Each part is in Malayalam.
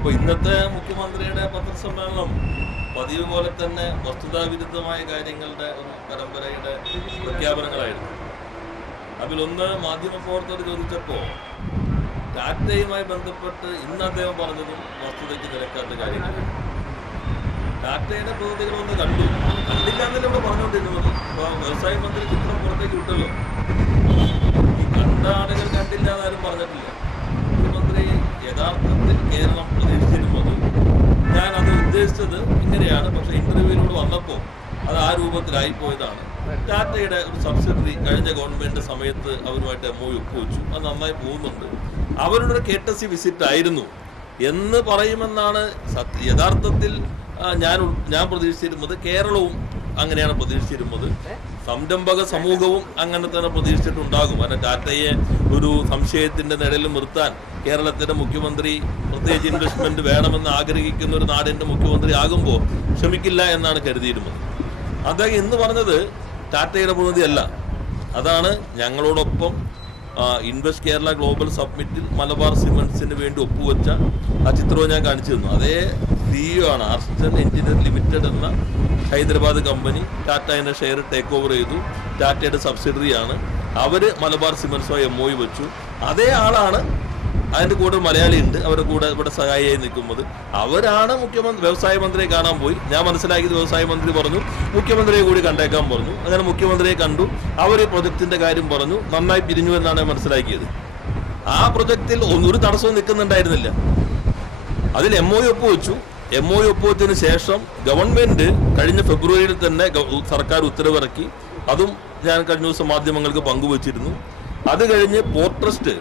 അപ്പോൾ ഇന്നത്തെ മുഖ്യമന്ത്രിയുടെ പത്രസമ്മേളനം പതിവ് പോലെ തന്നെ വസ്തുതാവിരുദ്ധമായ കാര്യങ്ങളുടെ ഒരു പരമ്പരയുടെ പ്രഖ്യാപനങ്ങളായിരുന്നു. അതിലൊന്ന് മാധ്യമപ്രവർത്തകർ ചോദിച്ചപ്പോൾ ടാറ്റയുമായി ബന്ധപ്പെട്ട് ഇന്ന് അദ്ദേഹം പറഞ്ഞതും വസ്തുതയ്ക്ക് നിരക്കാത്ത കാര്യങ്ങളാണ്. ടാറ്റയുടെ പ്രതിനിധികളൊന്ന് കണ്ടില്ല എന്നല്ലേ ഇവിടെ പറഞ്ഞുകൊണ്ടിരുന്നത്. ഇപ്പോൾ വ്യവസായ മന്ത്രി ചിത്രം പുറത്തേക്ക് വിട്ടല്ലോ. ഈ കണ്ട ആളുകൾ കണ്ടില്ല എന്നാരും പറഞ്ഞിട്ടില്ല. മുഖ്യമന്ത്രി യഥാർത്ഥത്തിൽ കേരളം പ്രതീക്ഷിച്ചിരുന്നത് ഞാനത് ഉദ്ദേശിച്ചത് ഇങ്ങനെയാണ്, പക്ഷേ ഇന്റർവ്യൂവിലൂടെ വന്നപ്പോൾ അത് ആ രൂപത്തിലായിപ്പോയതാണ്. ടാറ്റയുടെ ഒരു സബ്സിഡറി കഴിഞ്ഞ ഗവൺമെന്റ് സമയത്ത് അവരുമായിട്ട് MOU ഒപ്പുവെച്ചു, അത് നന്നായി പോകുന്നുണ്ട്, അവരുടെ ഒരു കേട്ടസി വിസിറ്റ് ആയിരുന്നു എന്ന് പറയുമെന്നാണ് യഥാർത്ഥത്തിൽ ഞാൻ പ്രതീക്ഷിച്ചിരുന്നത്. കേരളവും അങ്ങനെയാണ് പ്രതീക്ഷിച്ചിരുന്നത്. സംരംഭക സമൂഹവും അങ്ങനെ തന്നെ പ്രതീക്ഷിച്ചിട്ടുണ്ടാകും. കാരണം ടാറ്റയെ ഒരു സംശയത്തിന്റെ നിഴലിൽ നിർത്താൻ കേരളത്തിന്റെ മുഖ്യമന്ത്രി പ്രത്യേകിച്ച് ഇൻവെസ്റ്റ്മെന്റ് വേണമെന്ന് ആഗ്രഹിക്കുന്ന ഒരു നാടിന്റെ മുഖ്യമന്ത്രി ആകുമ്പോൾ ക്ഷമിക്കില്ല എന്നാണ് കരുതിയിരുന്നത്. അദ്ദേഹം ഇന്ന് പറഞ്ഞത് ടാറ്റയുടെ പ്രതിനിധിയല്ല. അതാണ് ഞങ്ങളോടൊപ്പം ഇൻവെസ്റ്റ് കേരള ഗ്ലോബൽ സബ്മിറ്റിൽ മലബാർ സിമന്റ്സിന് വേണ്ടി ഒപ്പുവെച്ച ആ ചിത്രവും ഞാൻ കാണിച്ചു തന്നു. അതേ CEO ആണ്. ആർസ്റ്റൺ എഞ്ചിനീയർ ലിമിറ്റഡ് എന്ന ഹൈദരാബാദ് കമ്പനി ടാറ്റയുടെ ഷെയർ ടേക്ക് ഓവർ ചെയ്തു. ടാറ്റയുടെ സബ്സിഡറിയാണ്. അവർ മലബാർ സിമന്റ്സുമായി MOU വെച്ചു. അതേ ആളാണ്, അതിൻ്റെ കൂടെ ഒരു മലയാളി ഉണ്ട്, അവരുടെ കൂടെ ഇവിടെ സഹായിയായി നിൽക്കുന്നത്. അവരാണ് വ്യവസായ മന്ത്രിയെ കാണാൻ പോയി. ഞാൻ മനസ്സിലാക്കിയത് വ്യവസായ മന്ത്രി പറഞ്ഞു മുഖ്യമന്ത്രിയെ കൂടി കണ്ടേക്കാൻ പറഞ്ഞു. അങ്ങനെ മുഖ്യമന്ത്രിയെ കണ്ടു. അവർ പ്രൊജക്ടിന്റെ കാര്യം പറഞ്ഞു. നന്നായി പിരിഞ്ഞു എന്നാണ് ഞാൻ മനസ്സിലാക്കിയത്. ആ പ്രൊജക്റ്റിൽ ഒരു തടസ്സവും നിൽക്കുന്നുണ്ടായിരുന്നില്ല. അതിൽ MOU ഒപ്പുവെച്ചു. MOU ഒപ്പുവെച്ചതിന് ശേഷം ഗവൺമെന്റ് കഴിഞ്ഞ ഫെബ്രുവരിയിൽ തന്നെ സർക്കാർ ഉത്തരവിറക്കി. അതും ഞാൻ കഴിഞ്ഞ ദിവസം മാധ്യമങ്ങൾക്ക് പങ്കുവച്ചിരുന്നു. അത് കഴിഞ്ഞ് പോർട്ട് ട്രസ്റ്റ്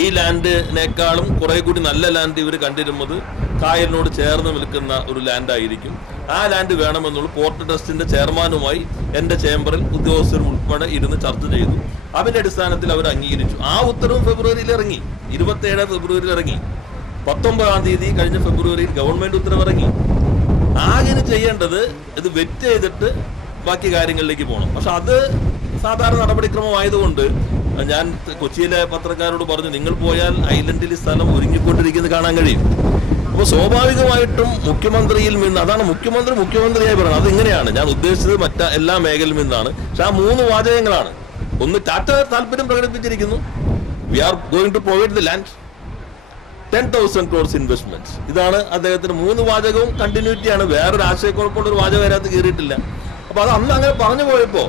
ഈ ലാൻഡിനേക്കാളും കുറെ കൂടി നല്ല ലാൻഡ് ഇവർ കണ്ടിരുന്നത് കായലിനോട് ചേർന്ന് നിൽക്കുന്ന ഒരു ലാൻഡായിരിക്കും. ആ ലാൻഡ് വേണമെന്നുള്ള പോർട്ട് ട്രസ്റ്റിന്റെ ചെയർമാനുമായി എൻ്റെ ചേംബറിൽ ഉദ്യോഗസ്ഥർ ഉൾപ്പെടെ ഇരുന്ന് ചർച്ച ചെയ്തു. അതിന്റെ അടിസ്ഥാനത്തിൽ അവർ അംഗീകരിച്ചു. ആ ഉത്തരവും ഫെബ്രുവരിയിൽ ഇറങ്ങി. 27 ഫെബ്രുവരിയിൽ ഇറങ്ങി. 19-ാം തീയതി കഴിഞ്ഞ ഫെബ്രുവരിയിൽ ഗവൺമെന്റ് ഉത്തരവിറങ്ങി. ആകെ ചെയ്യേണ്ടത് ഇത് വെറ്റ് ചെയ്തിട്ട് ബാക്കി കാര്യങ്ങളിലേക്ക് പോകണം. പക്ഷെ അത് സാധാരണ നടപടിക്രമമായതുകൊണ്ട് ഞാൻ കൊച്ചിയിലെ പത്രക്കാരോട് പറഞ്ഞു, നിങ്ങൾ പോയാൽ ഐലൻഡിൽ സ്ഥലം ഒരുങ്ങിക്കൊണ്ടിരിക്കുന്നത് കാണാൻ കഴിയും. അപ്പോൾ സ്വാഭാവികമായിട്ടും മുഖ്യമന്ത്രിയിൽ നിന്ന്, അതാണ് മുഖ്യമന്ത്രിയായി പറയുന്നത്. അതിങ്ങനെയാണ് ഞാൻ ഉദ്ദേശിച്ചത്. എല്ലാ മേഖലയിൽ നിന്നാണ്. പക്ഷെ ആ 3 വാചകങ്ങളാണ്. ഒന്ന്, ടാറ്റ താല്പര്യം പ്രകടിപ്പിച്ചിരിക്കുന്നു. We are going to provide the land, 10,000 crores investment. ഇതാണ് അദ്ദേഹത്തിന് 3 വാചകവും കണ്ടിന്യൂറ്റിയാണ്. വേറൊരു ആശയക്കുഴപ്പമുള്ള ഒരു വാചകം അതിനകത്ത് കയറിയിട്ടില്ല. അപ്പൊ അത് അന്ന് അങ്ങനെ പറഞ്ഞു പോയപ്പോ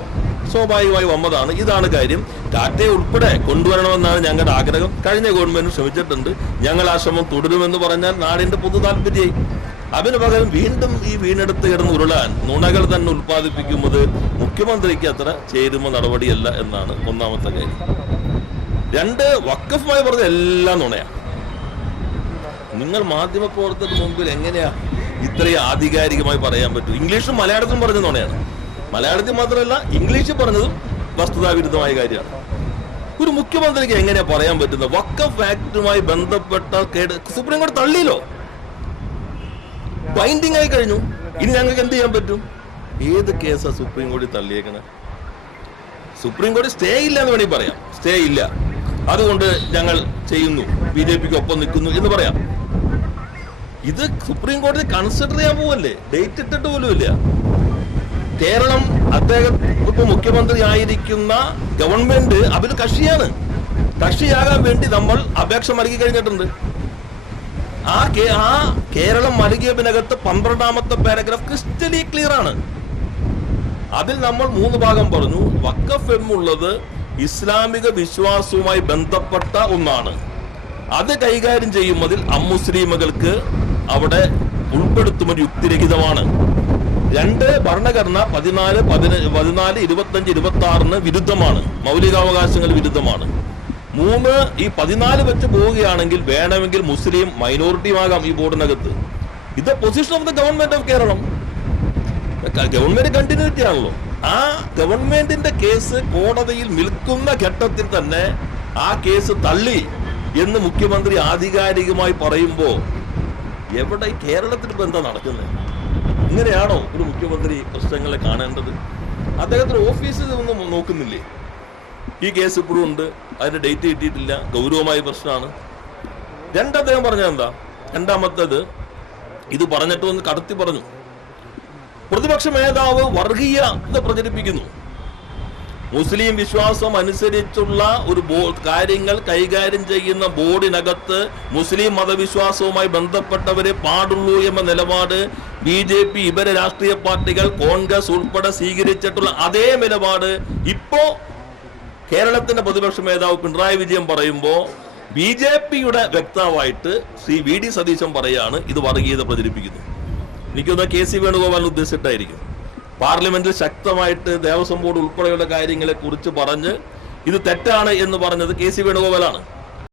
സ്വാഭാവികമായി വന്നതാണ്. ഇതാണ് കാര്യം. ടാറ്റയെ ഉൾപ്പെടെ കൊണ്ടുവരണമെന്നാണ് ഞങ്ങളുടെ ആഗ്രഹം. കഴിഞ്ഞ ഗവൺമെന്റ് ശ്രമിച്ചിട്ടുണ്ട്. ഞങ്ങൾ ആ ശ്രമം തുടരുമെന്ന് പറഞ്ഞാൽ നാടിന്റെ പൊതു താല്പര്യമായി. അതിനു പകരം വീണ്ടും ഈ വീണെടുത്ത് കിടന്ന് ഉരുളാൻ നുണകൾ തന്നെ ഉത്പാദിപ്പിക്കുന്നത് മുഖ്യമന്ത്രിക്ക് അത്ര ചേരുമ നടപടിയല്ല എന്നാണ് ഒന്നാമത്തെ കാര്യം. 2, വഖഫുമായി പറഞ്ഞ എല്ലാം നുണയാണ്. നിങ്ങൾ മാധ്യമപ്രവർത്തകർക്ക് മുമ്പിൽ എങ്ങനെയാ ഇത്രയും ആധികാരികമായി പറയാൻ പറ്റും? ഇംഗ്ലീഷും മലയാളത്തിലും പറഞ്ഞ നുണയാണ്. മലയാളത്തിൽ മാത്രമല്ല ഇംഗ്ലീഷിൽ പറഞ്ഞതും വസ്തുതാവിരുദ്ധമായ കാര്യമാണ്. ഒരു മുഖ്യമന്ത്രിക്ക് എങ്ങനെയാ പറയാൻ പറ്റുന്നത്? വഖഫ് ആക്ടുമായി ബന്ധപ്പെട്ട സുപ്രീം കോടതി തള്ളിയില്ലോ, ബൈൻഡിങ് ആയി കഴിഞ്ഞു. ഇനി ഞങ്ങൾക്ക് എന്ത് ചെയ്യാൻ പറ്റും? ഏത് കേസാ സുപ്രീം കോടതി തള്ളിയേക്കണേ? സുപ്രീം കോടതി സ്റ്റേ ഇല്ല എന്ന് വേണമെങ്കിൽ പറയാം. സ്റ്റേ ഇല്ല, അതുകൊണ്ട് ഞങ്ങൾ ചെയ്യുന്നു, BJPക്ക് ഒപ്പം നിൽക്കുന്നു എന്ന് പറയാം. ഇത് സുപ്രീം കോടതി കൺസിഡർ ചെയ്യാൻ പോവല്ലേ? ഡേറ്റ് ഇട്ടിട്ട് പോലും ഇല്ല. കേരളം, അദ്ദേഹം ഇപ്പൊ മുഖ്യമന്ത്രി ആയിരിക്കുന്ന ഗവൺമെന്റ് അതിൽ കക്ഷിയാകാൻ വേണ്ടി നമ്മൾ അപേക്ഷ നൽകി കഴിഞ്ഞിട്ടുണ്ട്. ആ കേരളം നൽകിയതിനകത്ത് 12-ാമത്തെ പാരഗ്രാഫ് ക്രിസ്റ്റലി ക്ലിയർ ആണ്. അതിൽ നമ്മൾ 3 ഭാഗം പറഞ്ഞു. വഖഫ് എന്നുള്ളത് ഇസ്ലാമിക വിശ്വാസവുമായി ബന്ധപ്പെട്ട ഒന്നാണ്. അത് കൈകാര്യം ചെയ്യുന്നതിൽ അമുസ്ലിമുകൾക്ക് അവിടെ ഉൾപ്പെടുത്തുന്നത് യുക്തിരഹിതമാണ്. 2, ഭരണഘടന 14, 25, 26 വിരുദ്ധമാണ്. മൗലികാവകാശങ്ങൾ വിരുദ്ധമാണ്. 3, ഈ 14 വെച്ച് പോവുകയാണെങ്കിൽ വേണമെങ്കിൽ മുസ്ലിം മൈനോറിറ്റിയുമാകാം ഈ ബോർഡിനകത്ത്. ഇത് position of the government of Kerala. Government continuity ആണല്ലോ. ആ ഗവൺമെന്റിന്റെ കേസ് കോടതിയിൽ നിൽക്കുന്ന ഘട്ടത്തിൽ തന്നെ ആ കേസ് തള്ളി എന്ന് മുഖ്യമന്ത്രി ആധികാരികമായി പറയുമ്പോൾ എവിടെ കേരളത്തിൽ ഇപ്പം എന്താ നടക്കുന്നത്? ഇങ്ങനെയാണോ ഒരു മുഖ്യമന്ത്രി പ്രശ്നങ്ങളെ കാണേണ്ടത്? അദ്ദേഹത്തിന്റെ ഓഫീസിൽ ഒന്നും നോക്കുന്നില്ലേ? ഈ കേസ് ഇപ്പോഴും ഉണ്ട്, അതിന്റെ ഡേറ്റ് കിട്ടിയിട്ടില്ല, ഗൗരവമായ പ്രശ്നമാണ്. അദ്ദേഹം പറഞ്ഞ എന്താ, രണ്ടാമത്തേത്, ഇത് പറഞ്ഞിട്ട് ഒന്ന് കടത്തി പറഞ്ഞു. പ്രതിപക്ഷ നേതാവ് വർഗീയത പ്രചരിപ്പിക്കുന്നു. മുസ്ലിം വിശ്വാസം അനുസരിച്ചുള്ള ഒരു കാര്യങ്ങൾ കൈകാര്യം ചെയ്യുന്ന ബോർഡിനകത്ത് മുസ്ലിം മതവിശ്വാസവുമായി ബന്ധപ്പെട്ടവരെ പാടുള്ളൂ എന്ന നിലപാട് BJP, ഇതര രാഷ്ട്രീയ പാർട്ടികൾ, കോൺഗ്രസ് ഉൾപ്പെടെ സ്വീകരിച്ചിട്ടുള്ള അതേ നിലപാട് ഇപ്പോ കേരളത്തിന്റെ പ്രതിപക്ഷ നേതാവ് പിണറായി വിജയൻ പറയുമ്പോൾ BJPയുടെ വക്താവായിട്ട് ശ്രീ VD സതീശൻ പറയാണ് ഇത് വർഗീയത പ്രചരിപ്പിക്കുന്നു. എനിക്കൊന്ന് KC വേണുഗോപാൽ ഉദ്ദേശിച്ചിട്ടായിരിക്കും. പാർലമെന്റിൽ ശക്തമായിട്ട് ദേവസ്വം ബോർഡ് ഉൾപ്പെടെയുള്ള കാര്യങ്ങളെ കുറിച്ച് പറഞ്ഞ് ഇത് തെറ്റാണ് എന്ന് പറഞ്ഞത് KC വേണുഗോപാലാണ്.